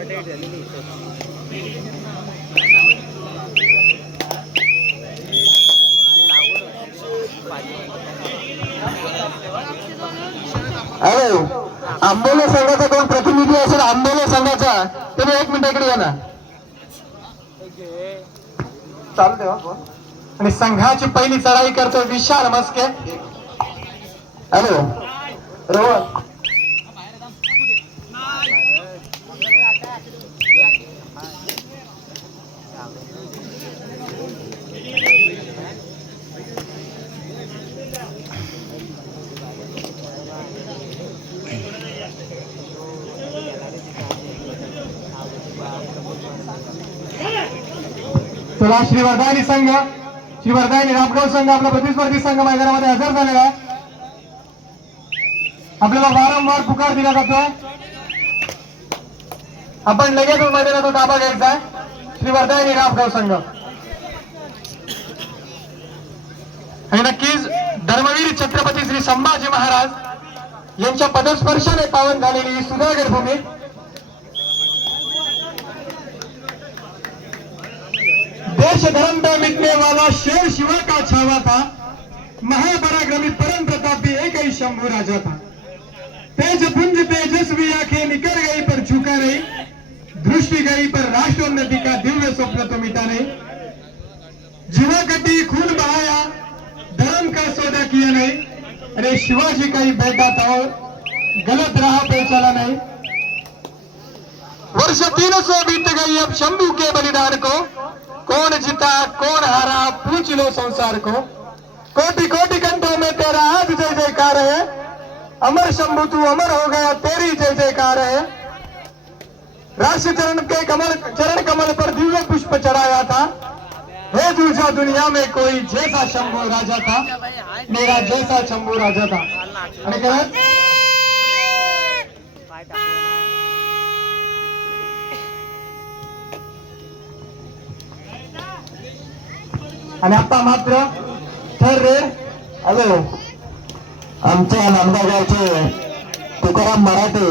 अरे आंबोली संघाचा कोण प्रतिनिधी असेल आंबोली संघाचा तुम्ही 1 मिनिट इकडे या ना. चालते आणि संघाची पहिली चढाई करतो विशाल मस्के. हॅलो रोहन चला श्रीवर्धानी संघ श्रीवर्धानी रामगाव संघ आपला प्रतिस्पर्धी संघ मैदानामध्ये हजर झालेला आहे. आपल्याला वारंवार पुकार दिला जातो आपण लगेच मैदानातून ताबा घ्यायचा आहे. श्रीवर्धानी रामगाव संघ आणि नक्कीच धर्मवीर छत्रपती श्री संभाजी महाराज यांच्या पदस्पर्शाने पावन झालेली ही सुधागड भूमी देश धर्म का मिटने वाला शेर शिवा का छावा था महापराक्रमी परम प्रतापी एक ही शंभू राजा था. तेज पुंज तेजस्वी आंखें निकल गई पर झुका नहीं दृष्टि गई पर राष्ट्रोन्नति का दिव्य स्वप्न तो मिटा नहीं. जीवा कटी खून बहाया धर्म का सौदा किया नहीं. अरे शिवाजी का ही बेटा था और गलत राह पे चला नहीं. वर्ष 300 बीत गई अब शंभू के बलिदान को कौन जीता कौन हारा पूछ लो संसार को. कोटि कोटि कंठों में तेरा आज जय जयकार है अमर शंभू तू अमर हो गया तेरी जय जयकार है. राष्ट्र चरण कमल पर दिव्य पुष्प चढ़ाया था है दूसरा दुनिया में कोई जैसा शंभू राजा था मेरा जैसा शंभू राजा था. आणि आता मात्र थर्ड रेड हॅलो आमच्या नांदगाव गावचे तुकाराम मराठे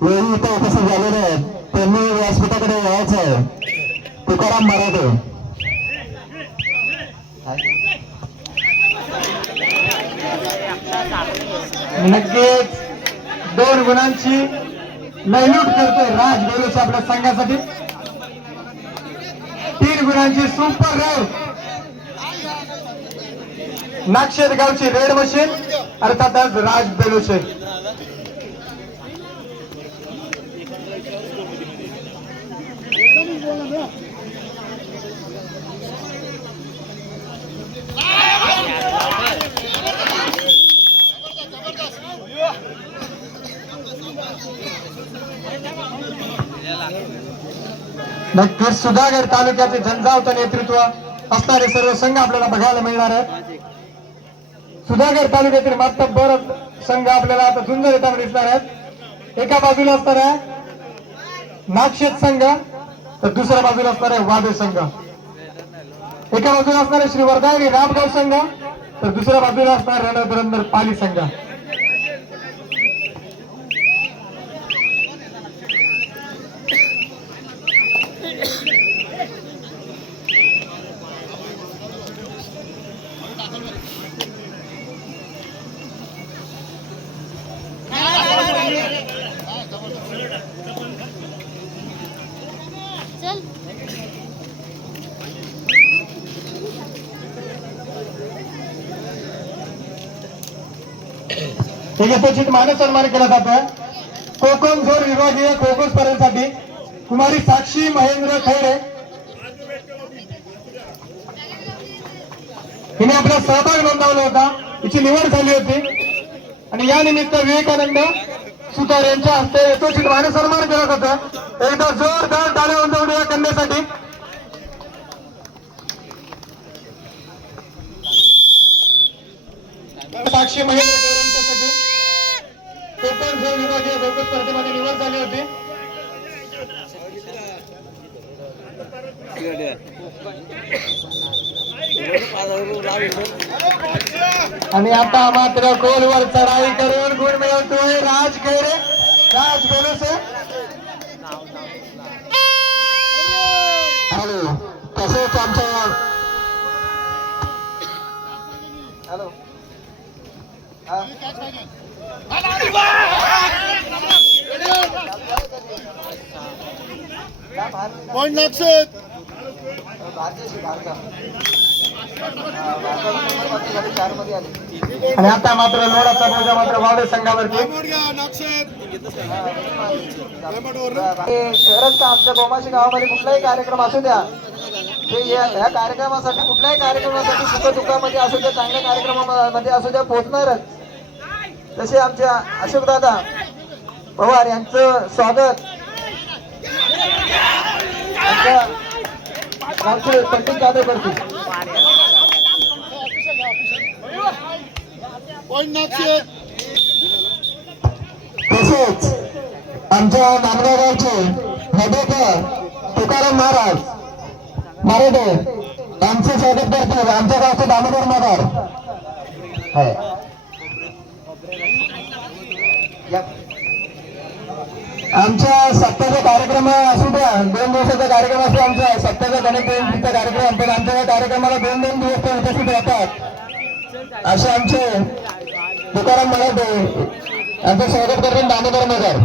वेळी इथे उपस्थित झालेले आहेत. त्यांनी व्यासपीठाकडे यायचं आहे. तुकाराम मराठे नक्कीच 2 गुणांची लयलूट करतोय राज बेलोस आपल्या संघासाठी. 3 गुणांची सुपर राईड नागशेत गावची रेड मशीन अर्थातच राज बेलोशे. नक्कीच सुधागड तालुक्याचे झंझावतं नेतृत्व असणारे सर्व संघ आपल्याला बघायला मिळणार आहेत. सुधागड तालुक्यातील मातब्बर संघ आपल्याला आता झुंज देताना दिसणार आहेत. एका बाजूला असणार आहे नागशेत संघ तर दुसऱ्या बाजूला असणार आहे वादे संघ. एका बाजूला असणार आहे श्रीवर्धानी रामगाव संघ तर दुसऱ्या बाजूला असणार रणधुरंदर पाली संघ. यथोचित मान सन्मान केला जातोय. कोकण झोन विभागीय खो खो स्पर्धेसाठी कुमारी साक्षी महेंद्र खैरे हिने आपला सहभाग नोंदवला होता. हिची निवड झाली होती आणि या निमित्त विवेकानंद सुतार यांच्या हस्ते यथोचित मान सन्मान केला जातो. एकदा जोरदार टाळ्या वाजवून या कन्यासाठी. साक्षी महेंद्र खैरे कोकण झोन विभागीय खो खो स्पर्धेमध्ये निवड झाली होती. आणि आता मात्र गोलवर चढाई करून गुण मिळवतोय राज खैरे राज बेलोसे. हॅलो तसेच आमच्या हॅलो आणि आता मात्र लोणाचा बोजा मात्र वावडे संघावरती शहरात आमच्या गोमाशी गावामध्ये कुठलाही कार्यक्रम असू द्या ते या कार्यक्रमासाठी कुठल्याही कार्यक्रमासाठी सुख दुःखामध्ये असू द्या चांगल्या कार्यक्रमामध्ये असू द्या पोहोचणारच. तसे आमच्या अशोकदादा पवार यांचं स्वागत आमचे पंडित जाधव करतील. तसेच आमच्या नांदगावचे हदेकर तुकाराम महाराज मराठे यांचे स्वागत करतील. आमच्या गावचे दामोदर नगर आमच्या सप्ताहाचा कार्यक्रम असू द्या 2 दिवसाचा कार्यक्रम असतो. आमचा सप्ताहाचा गणेश जयंतीचा कार्यक्रम पण आमच्या कार्यक्रमाला 2-2 दिवस ते उपस्थित राहतात. असे आमचे तुकाराम मराठे यांचं स्वागत करतील दामोदर नगर.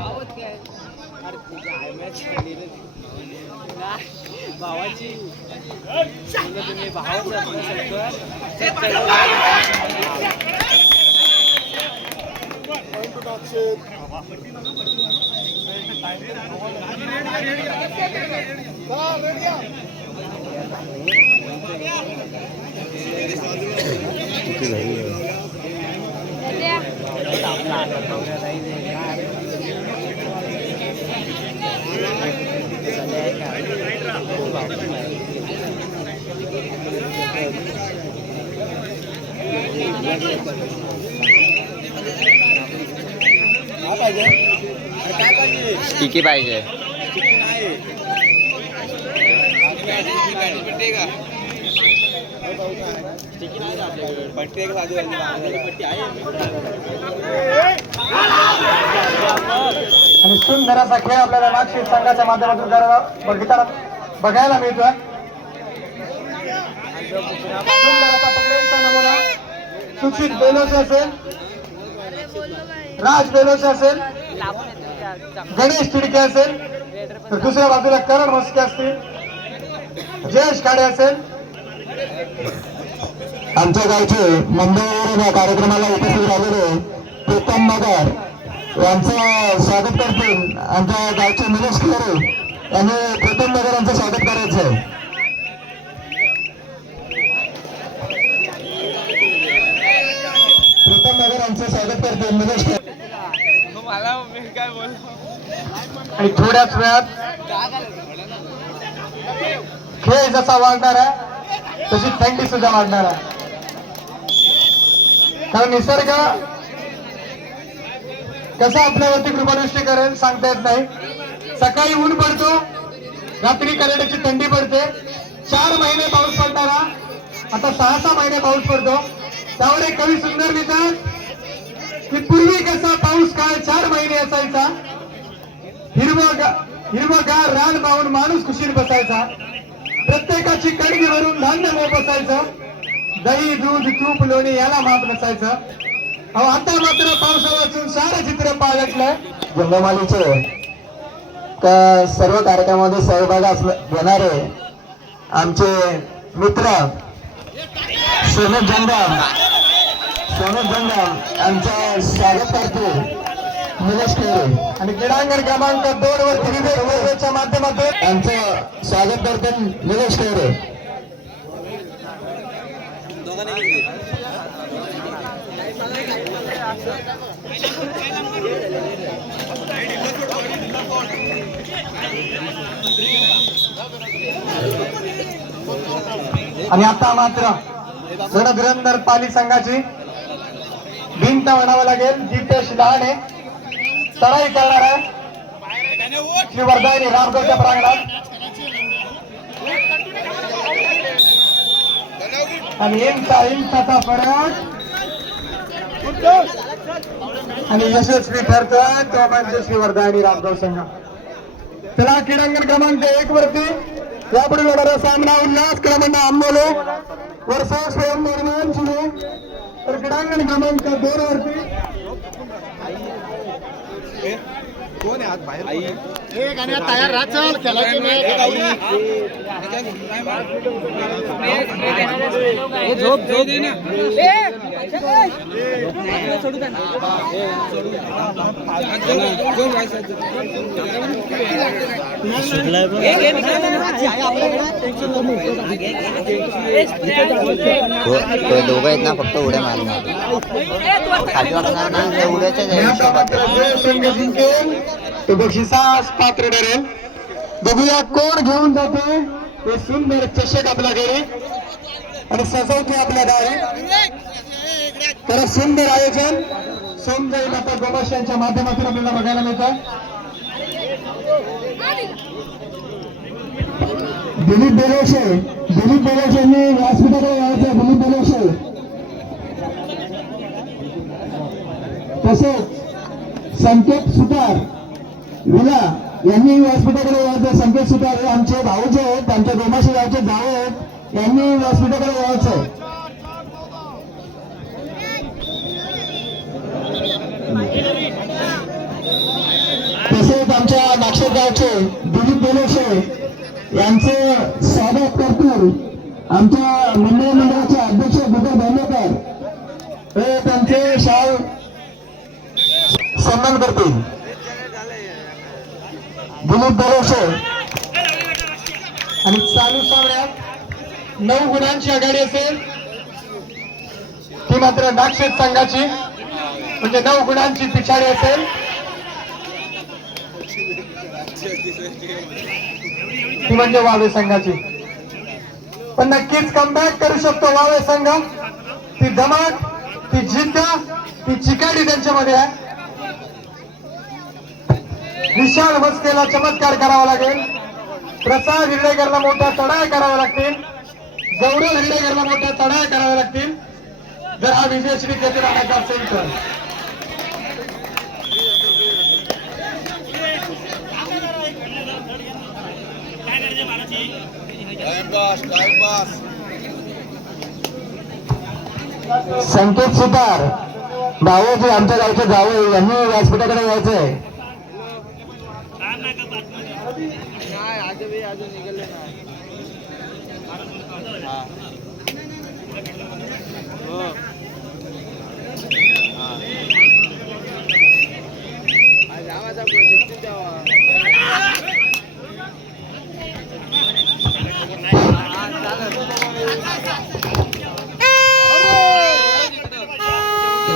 स्टिकी पाहिजे. आणि सुंदर असा खेळ आपल्याला नागशीर संघाच्या माध्यमातून बघायला मिळतोय. सुंदर असा पकड्यांचा नमुना सुचित बेलोसे असेल, राज बेलोसे असेल, गणेश तिडके असेल, तर दुसऱ्या बाजूला करण मस्के असतील, जयेश खाडे असेल. आमच्या गावचे मुंबईवरून या कार्यक्रमाला उपस्थित झालेले प्रीतम नगर यांचं स्वागत करतील. आमच्या गावचे निलेश खरे यांनी प्रीतम नगर यांचं स्वागत करायचं आहे. प्रीतम नगर यांचं स्वागत करतील निलेश खरे. आणि थोड्याच वेळात खेळ जसा वाढणार आहे तशी थंडी सुद्धा वाढणार आहे. कारण निसर्ग कसा आपल्यावरती कृपादृष्टी करेल सांगता येत नाही. सकाळी ऊन पडतो, रात्री कडाक्याची थंडी पडते. 4 महिने पाऊस पडणारा आता 6-6 महिने पाऊस पडतो. त्यावर एक कवी सुंदर लिहितात की पूर्वी कसा पाऊस काळ 4 महिने असायचा, हिरवगार रान पाहून माणूस खुशीत बसायचा, प्रत्येकाची कणगी भरून धान्य मोप असायचं, दही दूध तूप लोणी याला माप नसायचं. अहो आता मात्र पावसा वाचून सारं चित्र पालटलंय. जंगमालीचे सर्व कार्यक्रमामध्ये सहभाग घेणारे आमचे मित्र सोनत जंगम यांचं स्वागत करतो निलेश खरे. आणि क्रीडांगण क्रमांक 2 वर रेल्वेच्या माध्यमातून यांचं स्वागत करतो निलेश खरे. आणि आता मात्र धुरंधर पाली संघाची भिंत म्हणावं लागेल. दीपेश लहाने चढाई करणार आहे श्री वर्धायनी रामगडच्या प्रांगणात. आणि इंचाचा फरक आणि यशस्वी ठरतोय तो म्हणजे श्री वर्धायनी रामगड संघ. त्याला क्रीडांगण क्रमांक 1 वरती यापुढे होणारा सामना उल्हास क्रमांक आंबोले वर्षा स्वयं निर्माण सुरू तर क्रीडांगण क्रमांक 2 वरती कोण आहे आज बाहेर तयार राहा चल खेळायची झोप दे ना दोघं आहेत ना फक्त उड्या मारणार खाली वाटणार ना त्या उड्याच्या संघ जिंकेल तो बक्षिसास पात्र ठरेल. बघूया कोण घेऊन जाते हे सुंदर चषक आपल्याकडे आणि सजवते आपल्या दारी. तर सुंदर आयोजन सोमजाई माता गोमाश यांच्या माध्यमातून आपल्याला बघायला मिळतं. दिलीप बेलोशे यांनी व्यासपीठाकडे यायचं. दिलीप बेलोशे तसेच संकेत सुतार विला यांनी व्यासपीठाकडे यायचं. संकेत सुतार हे आमचे भाऊ जे आहेत त्यांच्या गोमाशी गावचे जाव आहेत यांनी व्यासपीठाकडे यायचं. तसेच आमच्या नागशेत गावचे दिलीप बेलोशे यांचं स्वागत करतील आमच्या मंडळाचे अध्यक्ष बुधर भांडेकर हे त्यांचे शाल सन्मान करतील. दिलीप बेलोशे आणि चालू सामन्यात 9 गुणांची आघाडी असेल ती मात्र नागशेत संघाची म्हणजे 9 गुणांची पिछाडी असेल. ती म्हणजे वावे संघाची. पण नक्कीच कमबॅक करू शकतो वावे संघ. ती धमाक ती जिद्द ती चिकाटी त्यांच्यामध्ये आहे. विशाल मस्केला चमत्कार करावा लागेल. प्रसाद हिरडेकरला मोठा चढाई करावा लागतील. गौरव हिरडेकरला मोठा चढाई कराव्या लागतील जर हा विजय श्री घेतला आणायचा असेल तर. संकेत सुतार भाऊजी आमच्या गावचे जावई यांनी व्यासपीठाकडे यायचंय.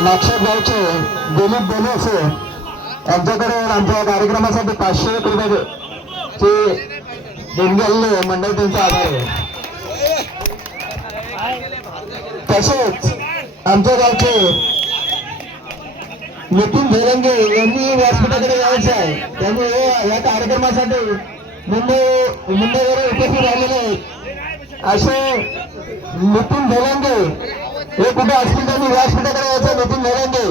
नागशेत गावचे दिलीप बेलोशे यांच्याकडे आमच्या कार्यक्रमासाठी 500 रुपयाचे देणगी आलेले मंडळ त्यांचा आभार आहे. तसेच आमच्या गावचे नितीन झेलंगे यांनी व्यासपीठाकडे यायचं आहे. त्यांनी या कार्यक्रमासाठी मुंबईवर उपस्थित राहिलेले आहेत. असे नितीन झेलंगे हे कुठे असतील त्यांनी व्यासपीठाकडे यायचं. नितीन झेलंगे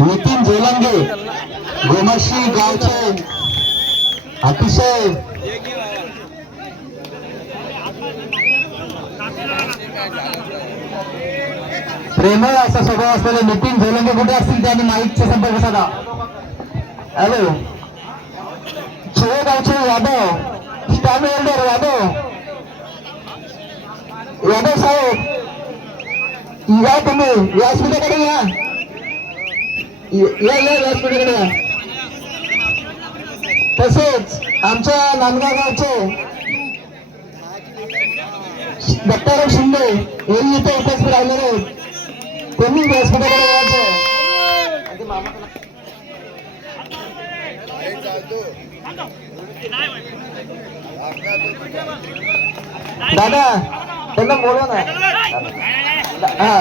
नितीन झेलंगे गोमाशी गावचे अतिशय प्रेमळ असा स्वभाव असलेले नितीन झेलंगे कुठे असतील त्यांनी माईकचा संपर्क साधा. हॅलो छे गावचे यादव स्टॅम्प होल्डर यादव साहेब या तुम्ही व्यासपीठाकडे या व्यासपीठाकडे या. तसेच आमच्या नांदगाव गावचे दत्ताराम शिंदे यांनी इथे उपस्थित राहिलेले आहेत. त्यांनी व्यासपीठाकडे यायचं. दादा त्यांना बोलवा ना. हा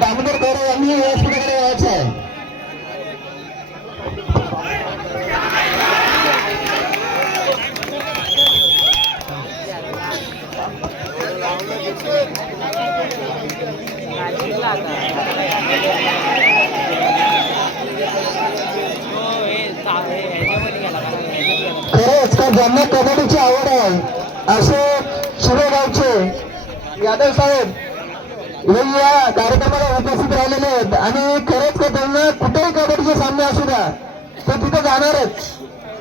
दामोदर खैरे यांनी व्यासपीठाकडे यायचं आहे. खरंच का ज्यांना कबड्डीची आवड आहे असे शिरोगावचे यादव साहेब हे या कार्यक्रमाला उपस्थित राहिलेले आहेत आणि खरंच का त्यांना कुठेही कबड्डीचे सामने असू द्या ते तिथे जाणारच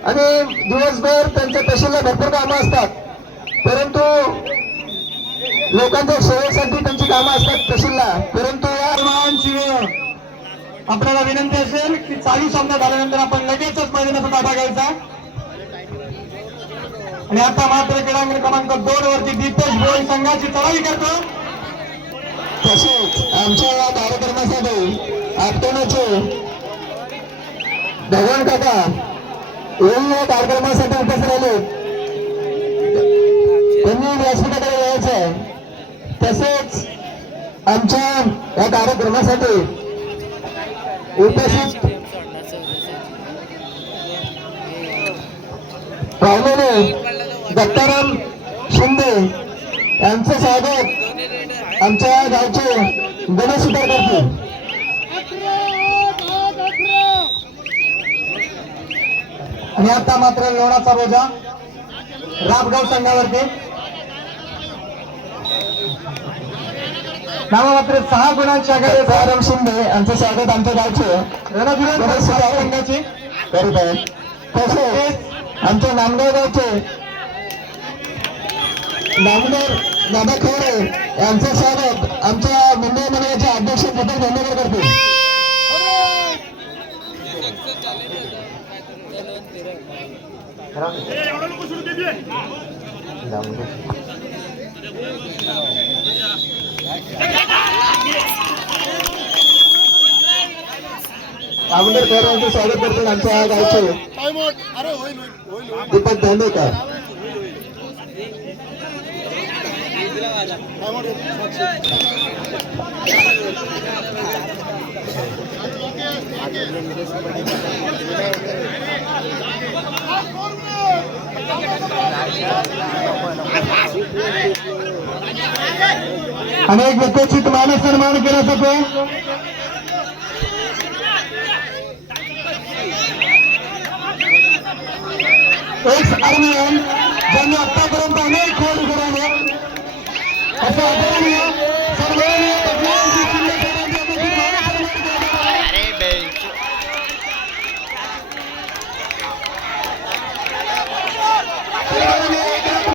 आणि दिवसभर त्यांच्या तहसीलला भरपूर कामं असतात, परंतु लोकांच्या सेवेसाठी त्यांची कामं असतात तहसीलला. परंतु या सर्वांची वेळ. आपल्याला विनंती असेल की चालू सामना झाल्यानंतर आपण लगेचच मैदानाचा ताबा घ्यायचा. आणि आता मात्र क्रीडांगण क्रमांक 2 वरती दीपेश भोई संघाची चढाई करतो. तसेच आमच्या या कार्यक्रमासाठी आपटण्याचे भगवान काका या कार्यक्रमासाठी उपस्थित राहिले. त्यांनी व्यासपीठाकडे यायचं आहे. तसेच आमच्या या कार्यक्रमासाठी उपस्थित राहिलेले दत्ताराम शिंदे यांचं स्वागत आमच्या गावचे गणेश सुधार करतील. आणि आता मात्र लोणाचा बोजा राबगाव संघावरती. नावा मात्र 6 गुणांच्या आघाडी दत्ताराम शिंदे यांचं स्वागत आमच्या गावचे रणधीर गणेश सुधार संघाची. करीत आहेत. तसेच आमच्या नांदगाव गावचे नामदार दादा खैरे यांचं स्वागत आमच्या मंडळ मंडळाचे अध्यक्ष दीपक धन्यवाद करतील. दामोदर खैरे यांचं स्वागत करतील आमच्या गावचे अरे होईल होईल होईल दीपक धन्यवाद. अनेक व्यक्तिचित मान सन्मान केला जातो. एक आर्मीयन ज्यांनी आतापर्यंत अनेक खेळ घडवले असं